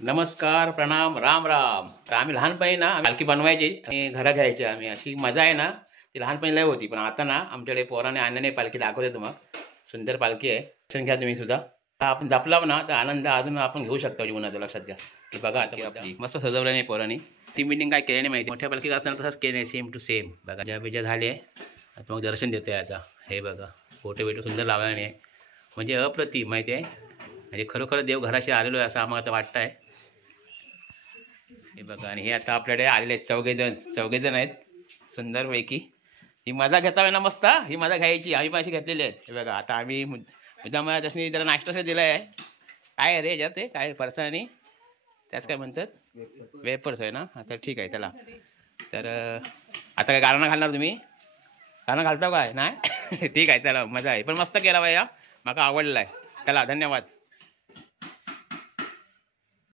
नमस्कार, प्रणाम, राम राम. तर आम्ही लहानपणी ना पालखी बनवायची आणि घरं घ्यायची आम्ही. अशी मजा आहे ना, ती लहानपणी लय होती. पण आता ना आमच्याकडे पोराने आणण्याने पालखी दाखवते तुम्हाला. सुंदर पालखी आहे, दर्शन घ्या तुम्ही सुद्धा. आपण जपला ना तर आनंद अजून आपण घेऊ शकतो जीवनाचा. लक्षात घ्या की बघा आता आपली मस्त सजवलं नाही पोरांनी. ती मिटिंग काय केली नाही माहिती. मोठ्या पालखी असताना तसंच केलं नाही, सेम टू सेम. बघा ज्या बिजा झाली आहे, आता मग दर्शन देतोय आता. हे बघा फोटो बिटो सुंदर लावला नाही, म्हणजे अप्रतिम माहिती आहे. म्हणजे खरोखर देव घराशी आलेलो आहे असं आम्हाला आता वाटतं आहे. हे बघा, आणि हे आता आपल्याकडे आलेले आहेत चौघेजण आहेत सुंदरपैकी. ही मजा घेता ना मस्त. ही मजा घ्यायची आम्ही पण अशी घेतलेली आहेत. हे बघा आता आम्ही मुद्दाम त्याच्यानी जरा नाश्ता दिला आहे. काय रे याच्यात ते काय फरसाणी त्याच काय म्हणतात वेपर्स आहे ना. आता ठीक आहे त्याला. तर आता काय गाणं घालणार तुम्ही? गाणं घालता काय नाही? ठीक आहे, त्याला मजा आहे. पण मस्त केला बाया, मला आवडला आहे. चला धन्यवाद.